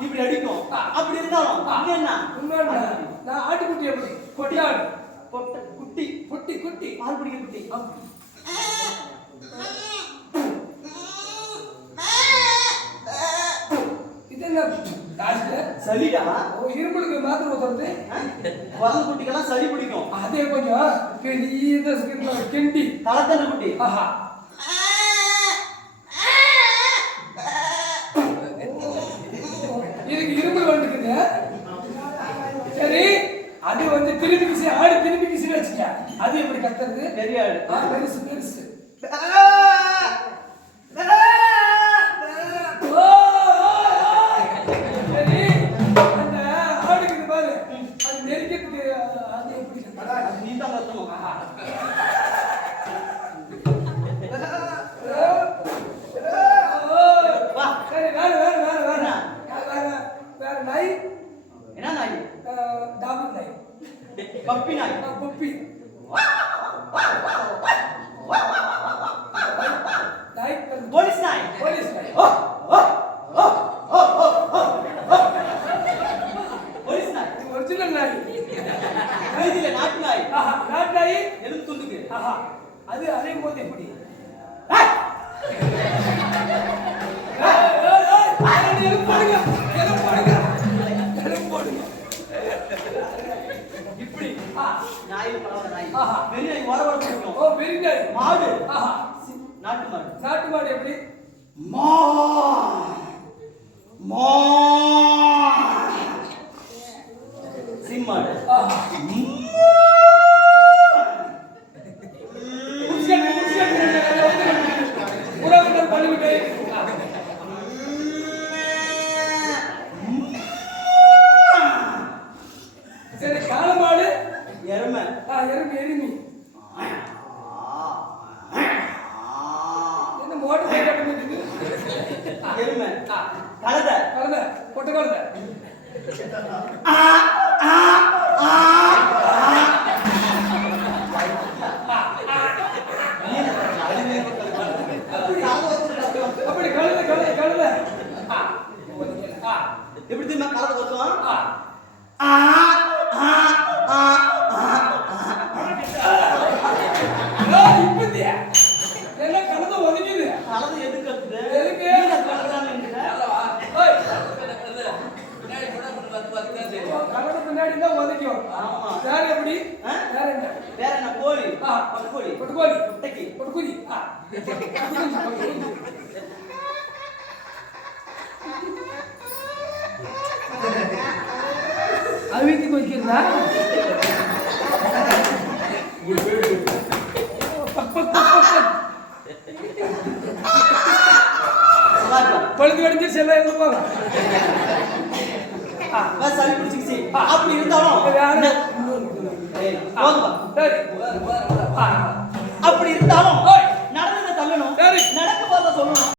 அப்படி என்ன? இன்னொன்னு நான் ஆட்டுக்குட்டி எப்படி? கொட்டாடு. பொட்ட குட்டி. குட்டி குட்டி. பால் குடிக்கிற குட்டி. சளிடா? ஓ இருமலுக்கு மாத்திரை ஊத்துறது? குரங்கு குட்டிக்கெல்லாம் சளி பிடிக்கும். அதே கொஞ்சம் கிண்டி. தலத்தண்டு குட்டி. ஆஹா. அது வந்து திருப்பி ஆடு திருப்பி வச்சுக்க அது எப்படி கத்துறது? பெரிய ஆடு ஆ, பெருசு. பெருசு பப்பி. நாய் குப்பி நாய் போலீஸ் நாய் போலீஸ் நாய் ஓ, ஓ, ஓ, ஓ, ஓ. போலீஸ் நாய் ஒரிஜினல் நாய். கைதில நாட்டு நாய் ஆஹா நாட்டு நாய் எலும்பு துண்டுக்கு ஆஹா அது அலையும் போது எப்படி எலும்பு போடுங்க எலும்பு போடுங்க எலும்பு போடுங்க பரவாயில்ல நாய் ஓட பிடிக்கும் ஓ வெரி நாய் மாடு நாட்டு மாடு. நாட்டு மாடு எப்படி? மா. மா. சிம்மாடு ஆஹா குடிச்சிட்டு குடிச்சிட்டு உறவுகள் பண்ணிவிட்டு சரி காலமாடு எருமை ஆ எருமி எருமி என்ன மோட்டர் சைக்கிள் போட்டுருக்கு எருமை கழுதை. கலந்த பொட்டை கலந்த அப்படி கலந்த ஆ ஆ. எப்படி தெரியுமா கலதை கொத்துவான் ஆ. ஏய், இப்படியா? என்ன கலந்த ஒதுக்கிது? கலதை எதுக்கு எதுக்கு? கலந்த பின்னாடி தான் ஒதுக்கும் ஆமா. வேற எப்படி? வேற என்ன? வேற என்ன? கோழி. பட்டுக்கோழி. பொட்டுக்கோழி. முட்டைக்கு பொட்டுக்குதி ஆ. அவித்துக்கு வைக்கிறதா? பழுது கடிஞ்சு செல்ல இருப்பாங்க வேற சளி பிடிச்சிக்கிச்சு அப்படி இருந்தாலும் அப்படி இருந்தாலும் நடந்ததை தள்ளணும். நடக்க பார்த்தா சொல்லணும்.